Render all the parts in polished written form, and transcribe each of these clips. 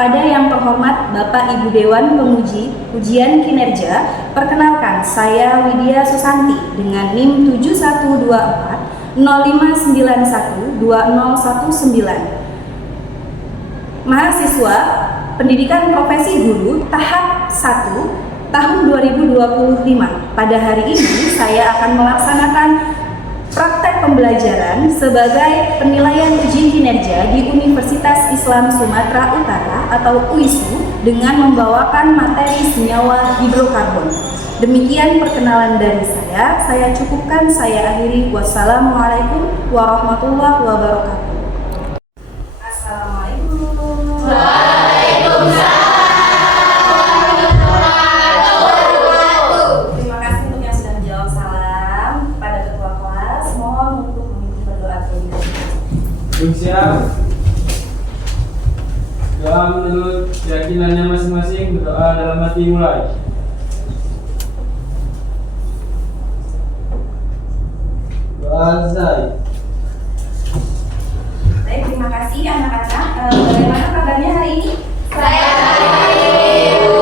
Kepada yang terhormat Bapak Ibu Dewan Penguji Ujian Kinerja, perkenalkan saya Widya Susanti dengan NIM 7124 0591 2019. Mahasiswa Pendidikan Profesi Guru tahap 1 tahun 2025. Pada hari ini saya akan melaksanakan praktek pembelajaran sebagai penilaian uji kinerja di Universitas Islam Sumatera Utara atau UISU dengan membawakan materi senyawa hidrokarbon. Demikian perkenalan dari saya cukupkan, saya akhiri. Wassalamualaikum warahmatullahi wabarakatuh. Assalamualaikum. Waalaikumsalam. Terima kasih untuk yang sudah menjawab salam. Kepada ketua kelas, mohon untuk memimpin berdoa terlebih dahulu. Siap. Doa menurut keyakinannya masing-masing, berdoa dalam hati mulai. Doa selesai. Baik, terima kasih anak-anak. Bagaimana kabarnya hari ini? Baik, Bu.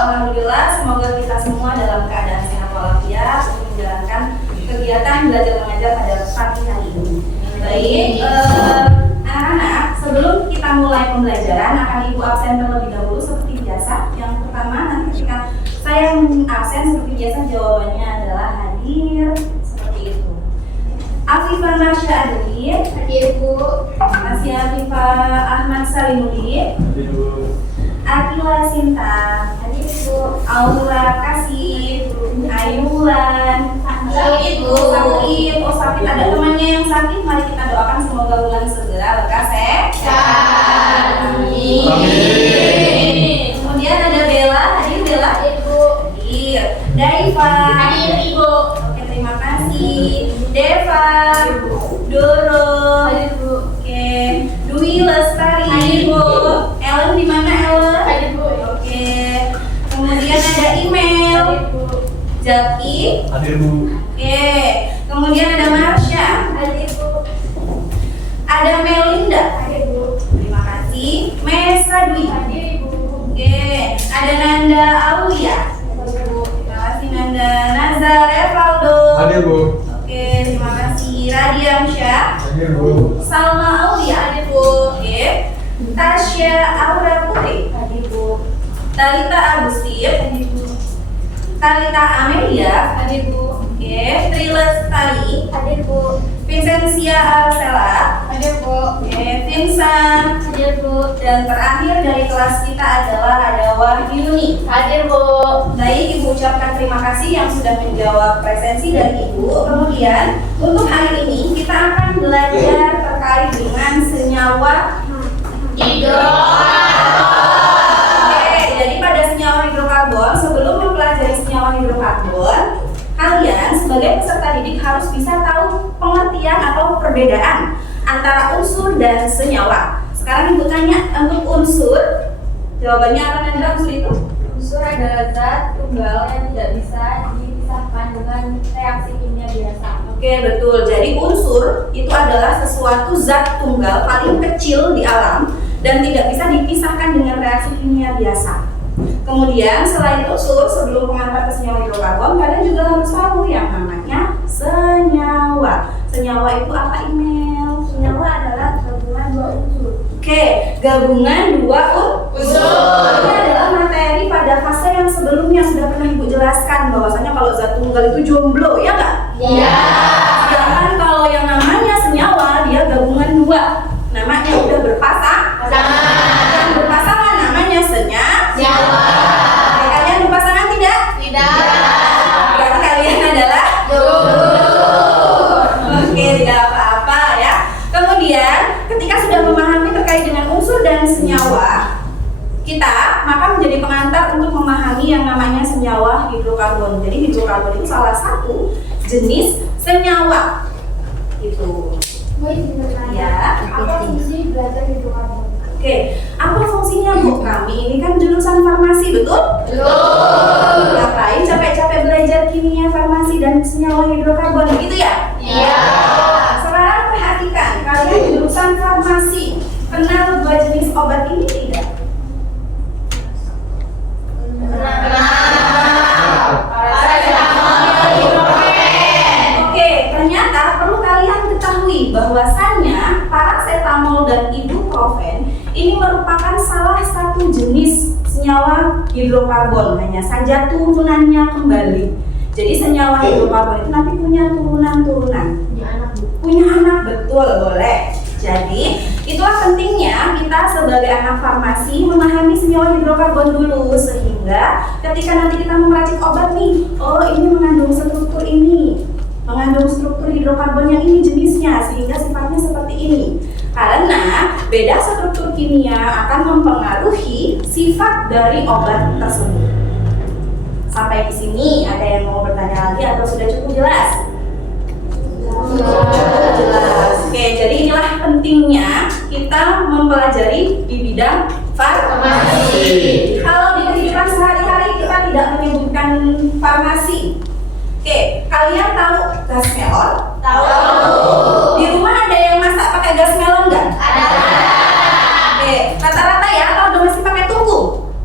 Alhamdulillah, semoga kita semua dalam keadaan sehat walafiat untuk menjalankan kegiatan belajar mengajar pada pagi hari ini. Baik, anak-anak, sebelum kita mulai pembelajaran akan Ibu absen terlebih dahulu seperti biasa. Yang pertama, nanti ketika saya absen seperti biasa jawabannya adalah hadir, seperti itu. Afifah Masya Adlin, Hadir, Bu. Masih Afifah Ahmad Salimudin, Hadir, Bu. Akila Sinta, Hadir, Bu. Aura Kasih, Ayulan, Sakit, Bu. Sakit, oh sakit, ada temannya yang sakit, mari kita doakan semoga bulan segera lekas sehat. Amin. Kemudian ada Bella, hadir Bella, Hadir, Bu. hadir. Daifa, Hadir, Ibu. oke terima kasih. Deva, Doro, Hadir, Bu. oke. Dwi Lestari, Hadir, Bu. Ellen di mana Ellen? Hadir, Bu. Oke. Kemudian ada email. Hadir, Bu. Jaki, Hadir, Bu. oke. Kemudian ada Marsha, Hadir, Bu. ada Melinda, Hadir, Bu. terima kasih. Mesa Dwi, Hadir, Bu. oke. Ada Nanda Aulia, Hadir, Bu. terima kasih Nanda. Nazar Evaldo, Hadir, Bu. oke. Terima kasih. Radiamsyah, Hadir, Bu. Salma Aulia, hadir Bu, oke. Tasya Aura Putri, Hadir, Bu. Talita Agustin, Hadir, Bu. Talita Amelia, Hadir, Bu. oke. Tri Lestari, Hadir, Bu. Vincentia Arcela, Hadir, Bu. oke. Vincent, Hadir, Bu. dan terakhir dari kelas kita adalah ada Wahyuni. Hadir, Bu. Baik, Ibu ucapkan terima kasih yang sudah menjawab presensi dari Ibu. Kemudian untuk hari ini kita akan belajar terkait dengan senyawa. Oke, jadi pada senyawa hidrokarbon, sebelum mempelajari senyawa hidrokarbon, kalian sebagai peserta didik harus bisa tahu pengertian atau perbedaan antara unsur dan senyawa. Sekarang Ibu tanya untuk unsur, jawabannya apa Nanda unsur itu? Unsur adalah zat tunggal yang tidak bisa dipisahkan dengan reaksi kimia biasa. Oke, betul. Jadi unsur itu adalah sesuatu zat tunggal paling kecil di alam dan tidak bisa dipisahkan dengan reaksi kimia biasa. Kemudian selain unsur, sebelum pengantar ke senyawa hidrokarbon, kalian juga harus tahu yang namanya senyawa. Senyawa itu apa, Email? Senyawa adalah gabungan dua unsur. Oke, gabungan dua unsur. Ini adalah materi pada fase yang sebelumnya sudah pernah Ibu jelaskan bahwasanya kalau zat tunggal itu jomblo, ya nggak? Iya. Sedangkan kalau yang namanya senyawa dia gabungan dua, namanya udah berpasang. Yang berpasangan namanya senyawa. Oke, kalian berpasangan tidak? Tidak. Berarti kalian adalah oke, tidak apa-apa ya. Kemudian ketika sudah memahami terkait dengan unsur dan senyawa, kita maka menjadi pengantar untuk memahami yang namanya senyawa hidrokarbon. Jadi hidrokarbon itu salah satu jenis senyawa. Itu. Mau izin bertanya, Ya. apa fungsi belajar hidrokarbon? Oke, apa fungsinya Bu? Kami ini kan jurusan farmasi, betul? Betul. Ngapain capek-capek belajar kimia, farmasi, dan senyawa hidrokarbon, gitu ya? Iya. Sekarang perhatikan, kalian jurusan farmasi kenal dua jenis obat ini tidak? hidrokarbon, hanya saja turunannya kembali. Jadi senyawa hidrokarbon itu nanti punya turunan-turunan. Punya anak, betul, boleh. Jadi itulah pentingnya kita sebagai anak farmasi memahami senyawa hidrokarbon dulu, sehingga ketika nanti kita meracik obat nih, oh ini mengandung struktur ini, mengandung struktur hidrokarbon yang ini jenisnya, sehingga sifatnya seperti ini. Karena beda struktur kimia akan mempengaruhi sifat dari obat tersebut. Sampai di sini ada yang mau bertanya lagi atau sudah cukup jelas? Cukup jelas. Oke, jadi inilah pentingnya kita mempelajari di bidang farmasi. Kalau di kehidupan sehari-hari kita tidak menyebutkan farmasi. Oke, kalian tahu gas melon? Tahu. Di rumah ada yang masak pakai gas melon nggak? Ada. Oke, rata-rata ya atau masih pakai tungku?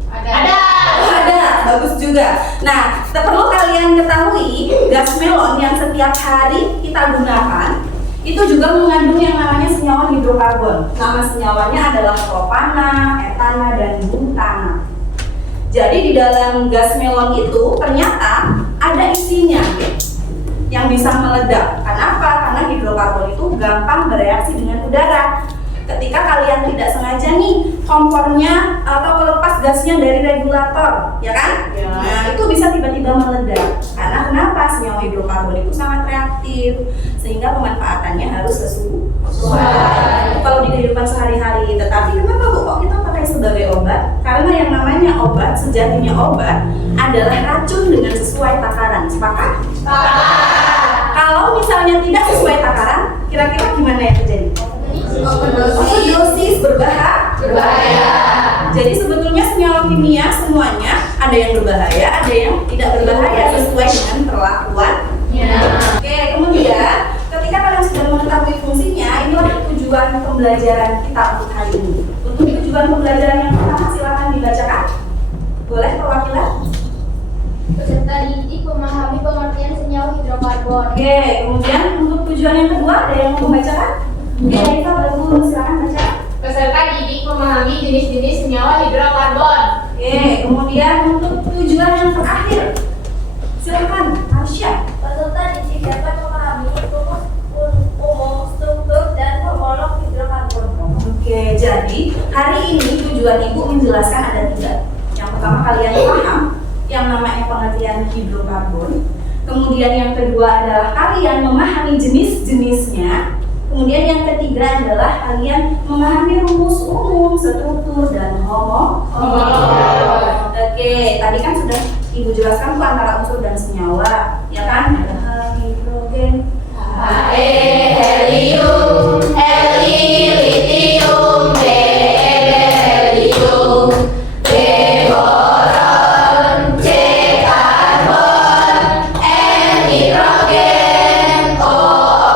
Ada. Ada, bagus juga. Nah, perlu kalian ketahui gas melon yang setiap hari kita gunakan itu juga mengandung yang namanya senyawa hidrokarbon. Nama senyawanya adalah propana, etana, dan butana. Jadi di dalam gas melon itu ternyata ada isinya yang bisa meledak. Kenapa? Karena hidrokarbon itu gampang bereaksi dengan udara. Ketika kalian tidak sengaja nih kompornya atau kelepas gasnya dari regulator, ya kan? Ya. Nah itu bisa tiba-tiba meledak. Karena kenapa? Senyawa hidrokarbon itu sangat reaktif, sehingga pemanfaatannya harus sesuai. Kalau di kehidupan sehari-hari, tetapi kenapa Bu kok kita pakai sebagai obat? Karena yang namanya obat, sejatinya obat adalah racun dengan sesuai takaran. Sepakat? Kalau misalnya tidak sesuai takaran, kira-kira gimana yang terjadi? Overdosis, berbahaya. Jadi sebetulnya senyawa kimia semuanya ada yang berbahaya, ada yang tidak berbahaya sesuai dengan perlakuannya. Oke, kemudian ketika kalian sudah mengetahui fungsinya, inilah tujuan pembelajaran kita untuk hari ini. Untuk tujuan pembelajaran yang pertama silakan dibacakan. Boleh perwakilan? Peserta didik memahami pengertian senyawa hidrokarbon. Oke, kemudian untuk tujuan yang kedua ada yang mau membacakan? Oke, Aifah bagus, silakan baca. Peserta didik memahami jenis-jenis senyawa hidrokarbon. Oke, kemudian untuk tujuan yang terakhir, silakan Arsya. Peserta didik dapat memahami rumus umum, struktur, dan homolog hidrokarbon. Oke, jadi hari ini tujuan Ibu menjelaskan ada 3. Yang pertama kalian paham yang namanya pengertian hidrokarbon. Kemudian yang kedua adalah kalian memahami jenis-jenisnya. Kemudian yang ketiga adalah kalian memahami rumus umum, struktur, dan homolog. Oke, tadi kan sudah Ibu jelaskan tuh antara unsur dan senyawa, ya kan? Ada hidrogen, He, helium, Li, litium, Be, helium, B, boron, C, karbon, N, hidrogen, O,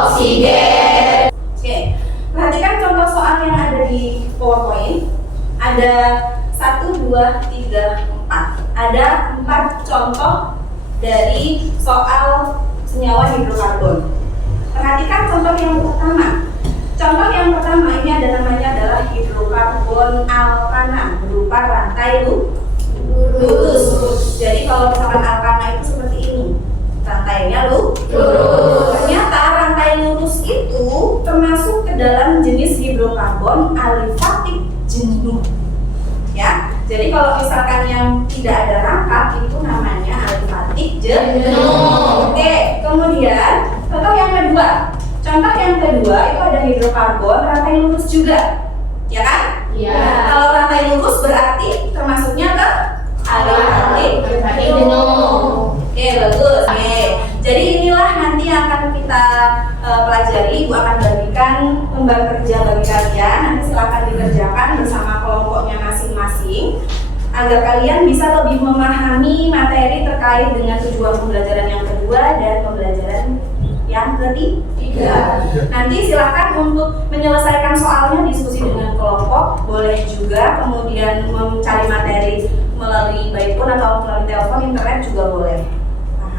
oksigen. Oke, perhatikan contoh soal yang ada di PowerPoint. Ada 1, 2, 3, 4. Ada 4 contoh dari soal senyawa hidrokarbon. Perhatikan contoh yang pertama. Contoh yang pertama ini ada namanya adalah hidrokarbon alkana berupa rantai lurus. Jadi kalau misalkan alkana itu seperti ini, rantainya lurus. Ternyata rantai lurus itu termasuk ke dalam jenis hidrokarbon alifatik jenuh. Ya, jadi kalau misalkan yang tidak ada rangkap itu namanya alifatik jenuh. Oke, kemudian contoh yang kedua. Contoh yang kedua itu ada hidrokarbon rantai lurus juga, ya kan? Iya. Kalau rantai lurus berarti termasuknya ke alifatik jenuh. Oke, bagus. Oke, jadi inilah nanti yang akan kita pelajari. Ibu akan bagikan lembar kerja bagi kalian. Nanti silakan dikerjakan bersama kelompoknya masing-masing agar kalian bisa lebih memahami materi terkait dengan tujuan pembelajaran yang kedua dan pembelajaran yang ketiga. Nanti silakan untuk menyelesaikan soalnya diskusi dengan kelompok, boleh juga kemudian mencari materi melalui by phone atau melalui telepon, internet juga boleh.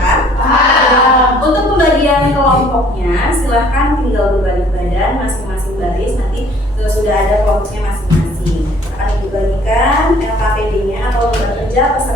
Paham? Untuk pembagian kelompoknya silahkan tinggal berbalik badan masing-masing baris, nanti sudah ada kelompoknya masing-masing. Akan Ibu bagikan LKPD-nya atau lembar kerja pesan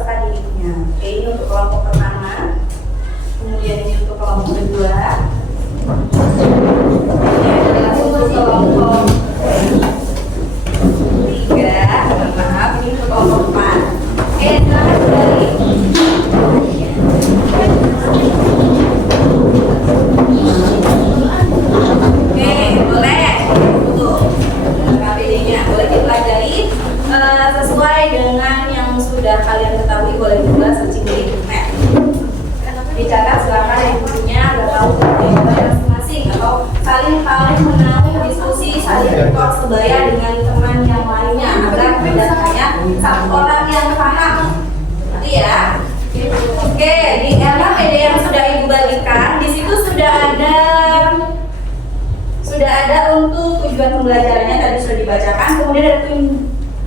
sesuai dengan yang sudah kalian ketahui boleh juga searching di internet. Dicatat silakan yang punya nggak tahu jawaban masing-masing atau saling menahu diskusi, saling tukar sebaya dengan teman yang lainnya agar tidak hanya satu orang yang paham. Gitu ya. Oke, di LHPD yang sudah ibu bagikan di situ sudah ada untuk tujuan pembelajarannya tadi sudah dibacakan. Kemudian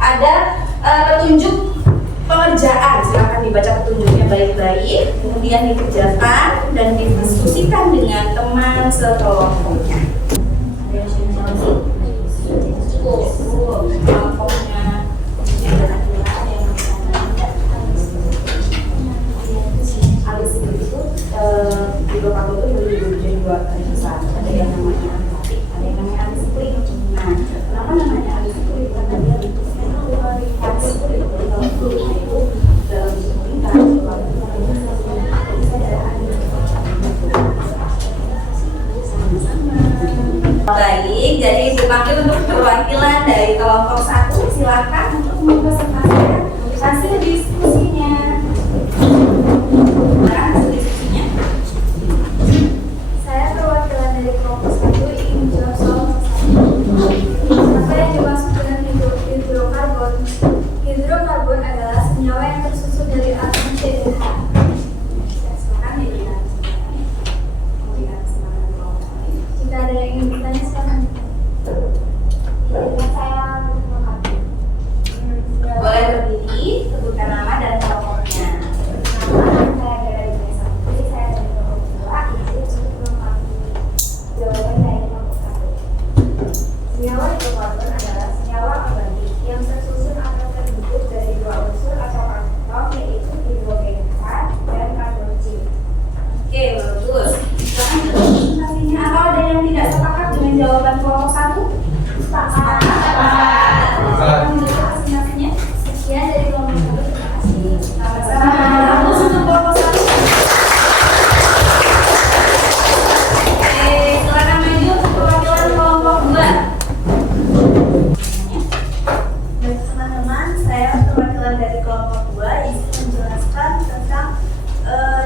ada petunjuk pengerjaan, silakan dibaca petunjuknya baik-baik, kemudian dikerjakan dan didiskusikan dengan teman sekelompoknya. Kelompoknya alis itu hidrokarbon itu menjadi dua besar. Ada yang namanya alis, ada yang namanya alis split. Nah, kenapa namanya alis split? Karena dia bentuknya alis split. Baik, jadi dipanggil untuk perwakilan dari kelompok 1. Silakan untuk mempresentasikan hasil diskusinya. Saya perwakilan dari kelompok 1 ingin menjawab soal nomor 1. Apa yang dimaksud dengan hidrokarbon? Hidrokarbon adalah senyawa yang tersusun dari atom C dan H. Jika ada yang ingin bertanya, silakan. Saya Boleh berdiri, sebutkan nama dan kelompoknya. Nama saya dari Desa Putri, saya dari kelompok 2, izin untuk melengkapi jawaban dari kelompok 1. Senyawa hidrokarbon adalah senyawa organik yang tersusun atau terbentuk dari dua unsur atau atom, yaitu hidrogen gas dan karbon C. Oke, bagus. Silakan presentasinya. Atau ada yang tidak sepakat dengan jawaban kelompok 1? Sepakat. Silakan presentasinya. Sekian dari kelompok 1, terima kasih. Sama-sama. Bagus untuk kelompok 1. Oke, silakan maju untuk perwakilan kelompok 2. Baik teman-teman, saya perwakilan dari kelompok 2 ingin menjelaskan tentang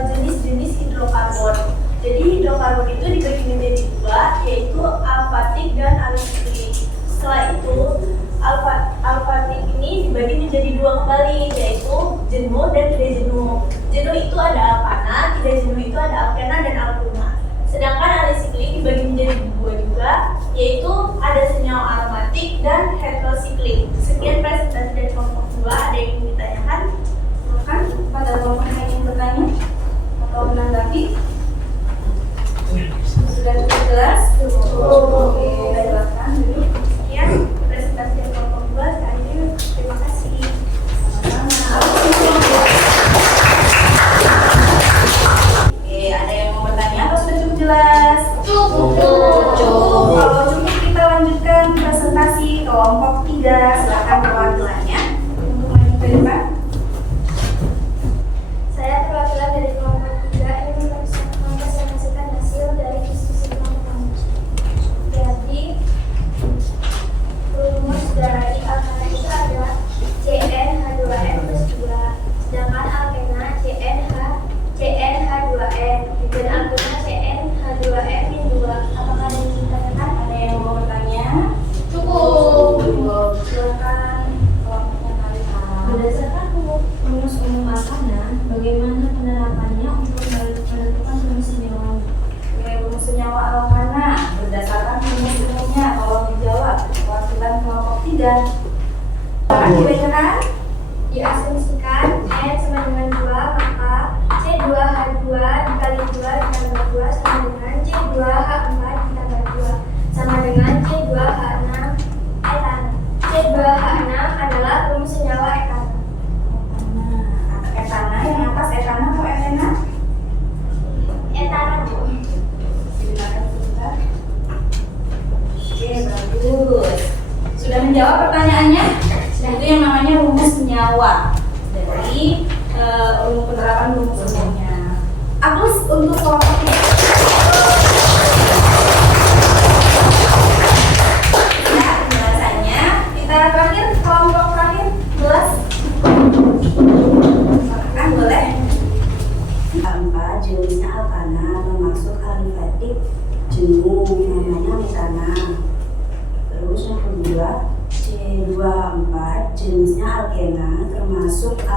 jenis-jenis hidrokarbon. Jadi hidrokarbon itu dibagi menjadi dua, yaitu alfatik dan alisiklik. Setelah itu alfatik ini dibagi menjadi dua kembali, yaitu jenuh dan tidak jenuh. Jenuh itu ada alkana, tidak jenuh itu ada alkena dan alkuna. Sedangkan alisiklik dibagi menjadi dua juga, yaitu ada senyawa aromatik dan heterosiklik. Sekian presentasi dari kelompok 2. Ada yang ingin ditanyakan? Silakan pada kelompok yang ingin bertanya atau menanggapi. Sudah cukup jelas? Oke, silakan duduk. Sekian presentasi dari kelompok 2. Sekali lagi terima kasih. Oke, ada yang mau bertanya apa sudah cukup jelas? Cukup. Cukup. Kalau cukup kita lanjutkan presentasi kelompok 3. Silakan perwakilannya untuk maju ke depan. Saya perwakilan dari kelompok 3 ingin mempresentasikan hasil dari diskusi kelompok kami. Jadi, rumus dari alkana itu adalah CnH2n plus 2, sedangkan alkena CnH2n dan alkena CnH2n min 2. Apakah ada yang ditanyakan? Ada yang mau bertanya? Cukup. Silakan kelompoknya kalian. Berdasarkan rumus umum alkana, bagaimana penerapannya untuk menentukan rumus senyawa? Oke, rumus senyawa alkana berdasarkan rumus umumnya. Tolong dijawab perwakilan kelompok 3. Silakan dibacakan. Diasumsikan N sama dengan 2, maka C2H2 dikali 2 ditambah 2 sama dengan C2H4 ditambah 2 sama dengan C2H6 etana. C2H6 adalah rumus senyawa etana. Etana yang atas etana atau etena? Etana, Bu. Silakan sebentar. Oke, bagus. Sudah menjawab pertanyaannya? Itu yang namanya rumus senyawa dari penerapan rumus umumnya. Agus untuk kelompok 3. Ya, penjelasannya. Kita terakhir kelompok terakhir jelas.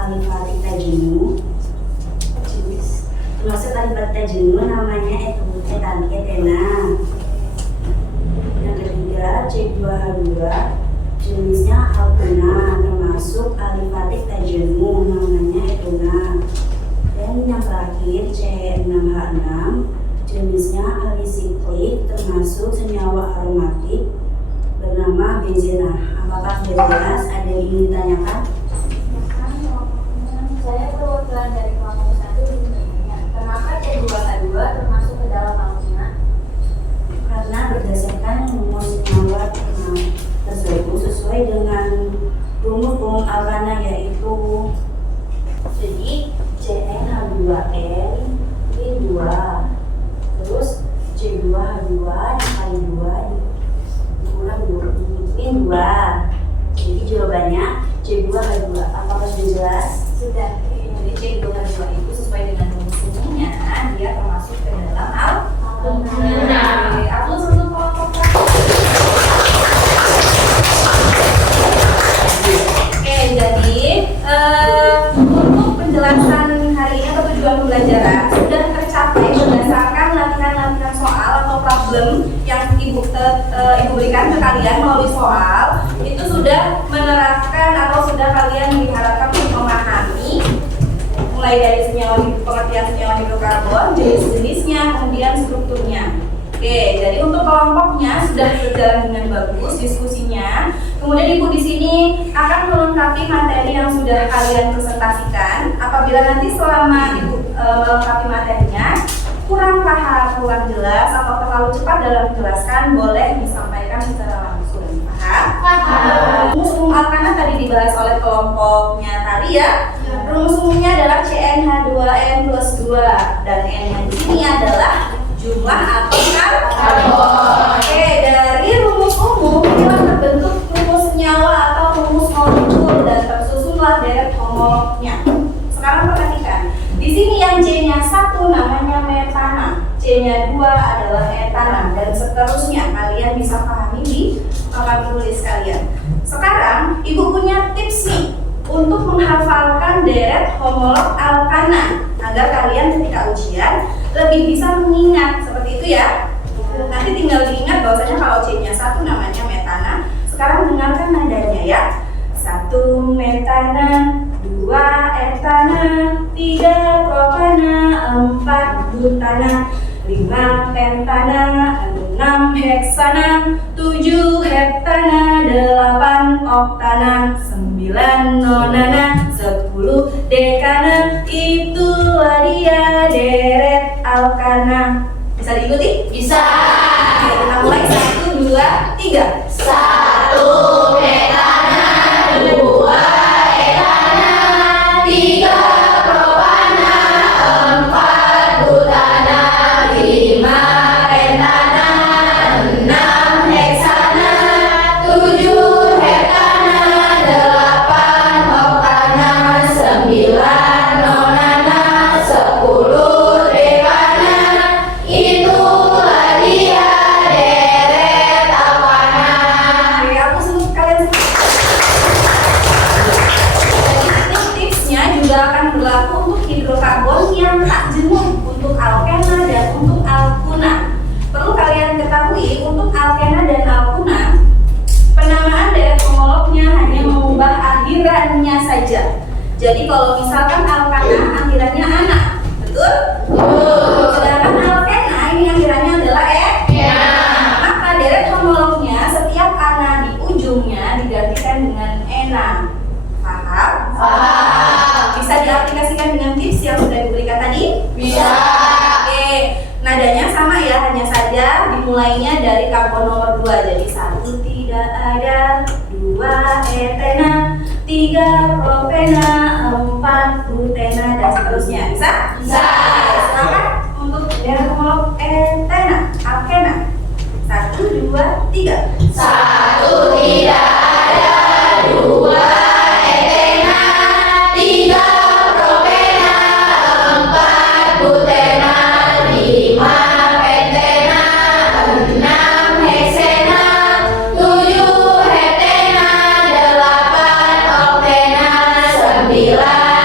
alifatik tajenu. Termasuk alifatik tajenu namanya etena. Yang ketiga C2H2 jenisnya alkuna, termasuk alifatik tajenu namanya etuna. Dan yang terakhir C6H6 jenisnya alisiklik, termasuk senyawa aromatik bernama benzena. Apakah sudah jelas? Ada yang ingin ditanyakan? Saya perwakilan dari kelompok 1 ingin bertanya, kenapa C2H2 termasuk ke dalam alkuna? Karena berdasarkan rumus senyawa tersebut sesuai dengan rumus umum alkana, yaitu jadi CnH2n ini 2, terus C2H2 dikali 2 dikurang 2 ini 2. Jadi jawabannya C2H2. Apakah sudah jelas? Sudah. Jadi C2H2 itu sesuai dengan rumus umumnya, dia termasuk ke dalam alkuna. Aku untuk kelompok Oke, jadi untuk penjelasan hari ini atau tujuan pembelajaran sudah tercapai berdasarkan latihan-latihan soal atau problem yang ibu berikan ke kalian melalui soal. Itu sudah menerapkan atau sudah kalian diharapkan untuk memahami mulai dari pengertian senyawa hidrokarbon, jenis-jenisnya, kemudian strukturnya. Oke, jadi untuk kelompoknya sudah berjalan dengan bagus diskusinya. Kemudian ibu di sini akan melengkapi materi yang sudah kalian presentasikan. Apabila nanti selama ibu melengkapi materinya kurang paham, kurang jelas, atau terlalu cepat dalam menjelaskan, boleh disampaikan secara langsung. Paham? Rumus umum alkana tadi dibahas oleh kelompoknya tadi ya. Rumus umumnya adalah CnH2n plus 2 dan n yang di sini adalah jumlah atom karbon. Oke, dari rumus umum inilah terbentuk rumus senyawa atau rumus molekul dan tersusunlah deret homolognya. Sekarang perhatikan, di sini yang C-nya 1 namanya metana, C-nya 2 adalah etana, dan seterusnya. Kalian bisa pahami di papan tulis kalian. Sekarang ibu punya tips nih untuk menghafalkan deret homolog alkana agar kalian ketika ujian lebih bisa mengingat seperti itu ya. Nanti tinggal diingat bahwasanya kalau C-nya 1 namanya metana. Sekarang dengarkan nadanya ya. 1 metana, 2 etana, 3 propana, 4 butana, 5 pentana, 6 heksana, 7 heptana, 8 oktana, 9 nonana, 10 dekana. Itulah dia deret alkana. Bisa diikuti? Bisa. Oke, kita mulai 1, 2, 3. 1 metana, 2 etana, 3 propana, 4 butana, 5 pentana, 6 heksana, 7 heptana, 8 oktana, 9 nonana, 10 dekana. Itulah dia deret alkana. Oke, aku sebut kalian semua. Jadi tipsnya juga akan berlaku untuk hidrokarbon yang tak jenuh, untuk alkena dan untuk alkuna. Perlu kalian ketahui, untuk alkena dan alkuna penamaan deret homolognya hanya mengubah akhirannya saja. Jadi kalau misalkan alkana akhirannya ana, betul? Sedangkan alkena ini akhirannya adalah maka deret homolognya setiap ana di ujungnya digantikan dengan ena. Paham? Bisa diaplikasikan dengan tips yang sudah diberikan tadi? Bisa. Oke, nadanya sama ya, hanya saja dimulainya dari karbon nomor 2. Jadi 1 tidak ada, 2 etena, 3 propena, 4 butena, dan seterusnya. Bisa? Bisa. Silakan untuk deret homolog etena, alkena. 1, 2, 3. 1 tidak ada, 2 etena, 3 propena, 4 butena, 5 pentena, 6 heksena, 7 heptena, 8 oktena, 9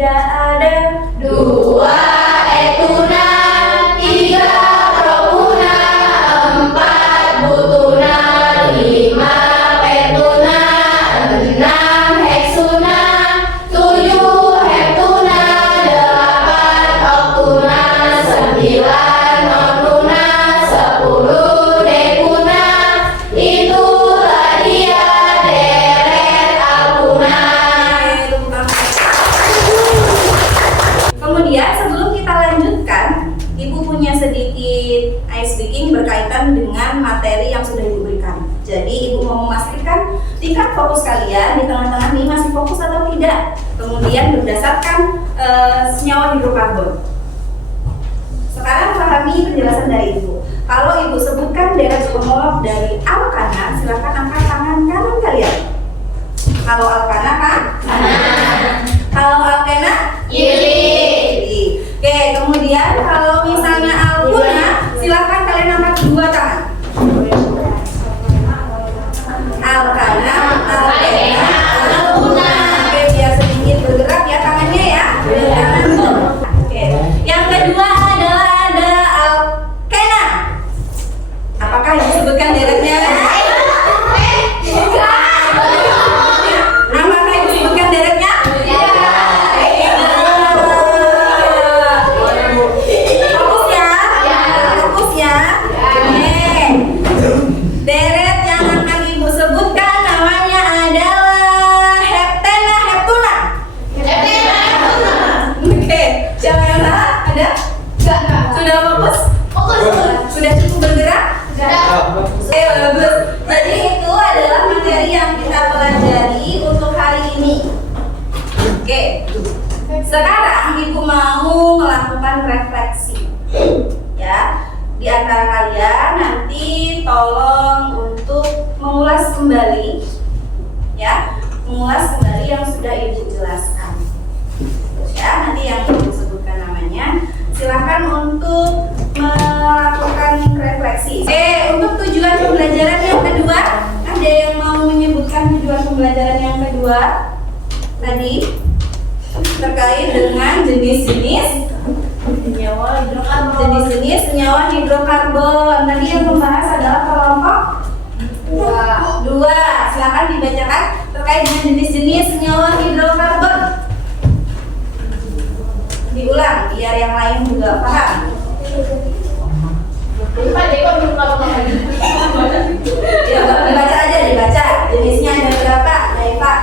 tidak ada. 2 etuna, 3 propuna, 4 butuna, 5 petuna, 6 heksuna, 7 heptuna, 8 oktuna, 9 nonuna, 10 dekuna. Itulah dia deret alpuna. Kemudian sebelum kita lanjutkan, Ibu punya sedikit ice breaking berkaitan dengan materi yang sudah Ibu berikan. Jadi Ibu mau memastikan tingkat fokus kalian di tengah-tengah ini masih fokus atau tidak. Kemudian berdasarkan senyawa hidrokarbon. Sekarang pahami penjelasan dari Ibu. Kalau Ibu sebutkan deret homolog dari alkana, silakan angkat tangan kanan kalian. Kalau alkana kan? Kalau alkena? Kiri. Oke, kemudian kalau misalnya alkuna, silakan kalian angkat dua tangan. Alkana, alkena, alkuna. Oke, biar sedikit bergerak ya tangannya ya. Jangan tuh. Oke. Yang kedua adalah ada alkena. Apakah disebutkan deretnya? Apakah disebutkan deretnya? Fokus ya. Fokus ya. Oke. Deret yang akan Ibu sebutkan namanya adalah heptena, heptuna. Oke. Siapa yang salah? Ada? Sudah fokus? Sudah cukup bergerak? Oke, bagus. Jadi itu adalah materi yang kita pelajari untuk hari ini. Oke. Sekarang Ibu mau melakukan refleksi. Ya. Di antara kalian nanti tolong untuk mengulas kembali, ya, mengulas kembali yang sudah Ibu jelaskan. Ya, nanti yang Ibu sebutkan namanya. Silakan untuk melakukan refleksi. Oke, untuk tujuan pembelajaran yang kedua, ada yang mau menyebutkan tujuan pembelajaran yang kedua tadi terkait dengan jenis-jenis senyawa hidrokarbon. Tadi yang membahas adalah kelompok dua. Silakan dibacakan terkait dengan jenis-jenis senyawa hidrokarbon. Diulang biar yang lain juga paham. Pak Deko belum lagi. Ya, dibaca aja, dibaca. Jenisnya ada berapa? Dari Pak?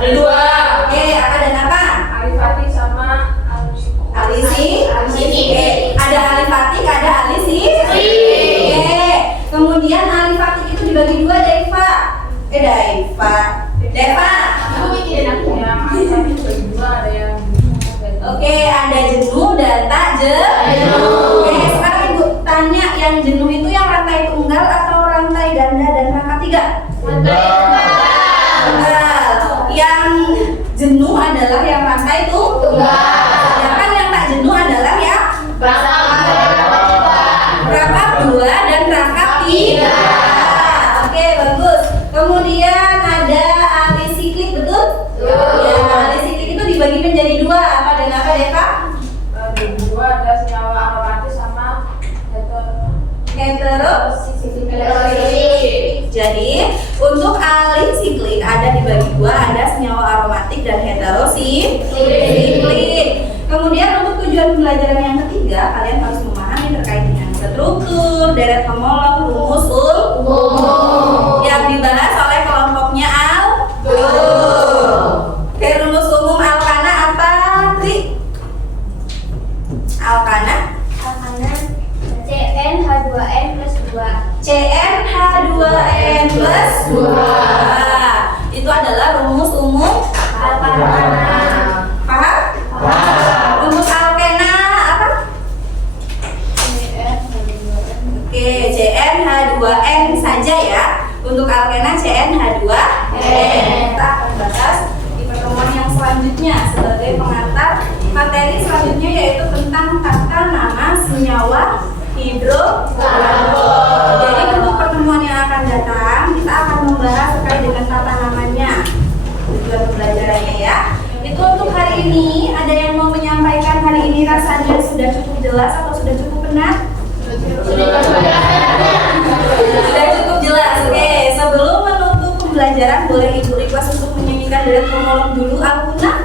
Ada 2. Oke, apa dan apa? Alifati sama Alisi. Oke, ada alifatik, ada alisi. Oke. Kemudian alifatik itu dibagi dua, Deva. Deva. Aku mikirin aku yang alifati bagi 2 ada yang Oke, ada jenuh dan tak jenuh. Oke, sekarang Ibu tanya, yang jenuh itu yang rantai tunggal atau rantai ganda dan rangka 3? Tunggal. Yang jenuh adalah yang rantai tunggal. Sedangkan yang tak jenuh adalah yang rangkap 2 dan rangkap 3. Oke, bagus. Kemudian ada alisiklik, betul? Ya, alisiklik itu dibagi menjadi 2. Apa dan apa, Deva? Di 2 ada senyawa aromatis sama Heterosiklik. Jadi untuk alisiklik ada dibagi 2, ada senyawa aromatik dan heterosiklik. Kemudian untuk tujuan pembelajaran yang ketiga, kalian harus memahami terkait dengan struktur, deret homolog, rumus, umum yang dibahas oleh kelompoknya Oke, rumus umum alkana apa, Tri? Alkana CnH2n plus 2. CnH2n plus 2. Itu adalah rumus umum Alkana. Paham? Rumus alkena apa? Oke, CnH2n saja ya. Untuk alkena CnH2n. Kita akan bahas di pertemuan yang selanjutnya sebagai pengantar materi selanjutnya, yaitu tentang tata nama senyawa hidrokarbon. Jadi untuk pertemuan yang akan datang kita akan membahas terkait dengan tata namanya, tujuan pembelajarannya ya. Itu untuk hari ini ada yang mau menyampaikan hari ini rasanya sudah cukup jelas atau sudah cukup benar? Sudah cukup jelas. Oke, sebelum menutup pembelajaran boleh Ibu request untuk menyanyikan dari prolog dulu Al-Qunah?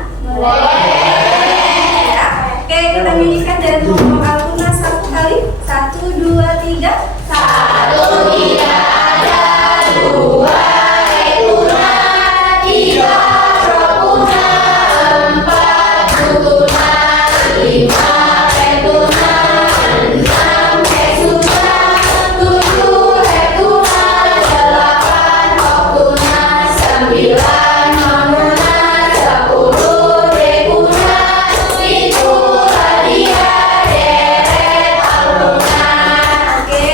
Ya. Oke, kita nyanyikan dari prolog Al-Qunah satu kali. 1, 2, 3. Satu tidak ada, dua etuna, tiga protuna, empat protuna, lima etuna, enam hexuna, tujuh heptuna, delapan oktuna, sembilan nonuna, 10 dekuna, itu hadiah deret alumna. Oke.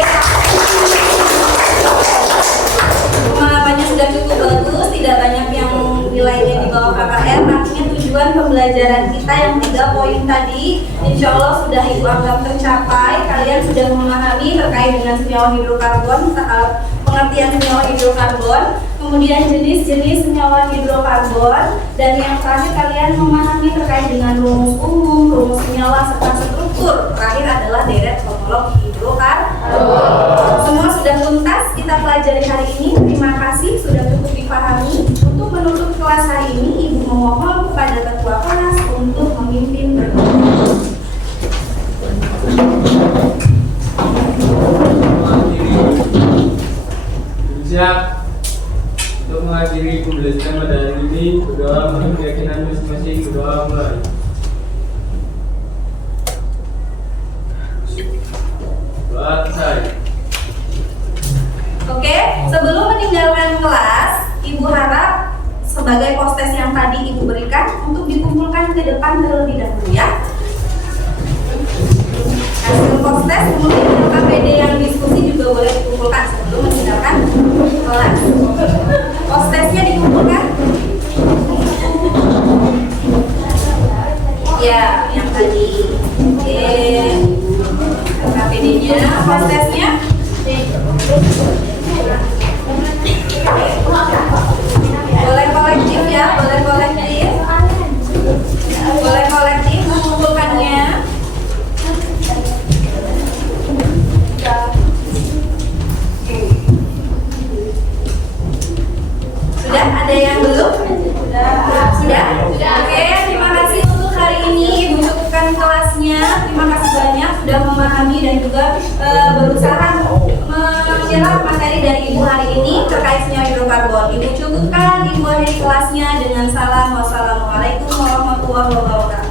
Pemahamannya sudah cukup bagus, tidak banyak yang nilainya di bawah KKM. Artinya tujuan pembelajaran kita yang 3 poin tadi insya Allah sudah Ibu anggap tercapai. Kalian sudah memahami terkait dengan senyawa hidrokarbon, pengertian senyawa hidrokarbon, kemudian jenis-jenis senyawa hidrokarbon, dan yang terakhir kalian memahami terkait dengan rumus umum, rumus senyawa serta struktur. Terakhir adalah deret kronologi hidrokarbon. Semua sudah tuntas kita pelajari hari ini. Terima kasih sudah cukup dipahami. Untuk menutup kelas hari ini, Ibu memohon kepada ketua kelas untuk memimpin berdoa. Siap untuk mengakhiri pembelajaran pada hari ini. Berdoa menurut keyakinan masing-masing. Berdoa mulai. Doa selesai. Oke, sebelum meninggalkan kelas, Ibu harap sebagai postes yang tadi Ibu berikan untuk dikumpulkan ke depan terlebih dahulu ya. Hasil postes kemudian KPD yang diskusi juga boleh dikumpulkan sebelum meninggalkan kelas. Postesnya dikumpulkan. Ya, yang tadi. Oke. KPD-nya, postesnya. Boleh kolektif ya, boleh kolektif. Boleh kolektif mengumpulkannya. Sudah ada yang belum? Sudah? Oke, terima kasih untuk hari ini. Ibu cukupkan kelasnya. Terima kasih banyak sudah memahami dan juga berusaha menyerap materi dari Ibu hari ini terkait senyawa hidrokarbon. Ibu cukupkan, Ibu akhiri kelasnya dengan salam. Wassalamualaikum warahmatullahi wabarakatuh.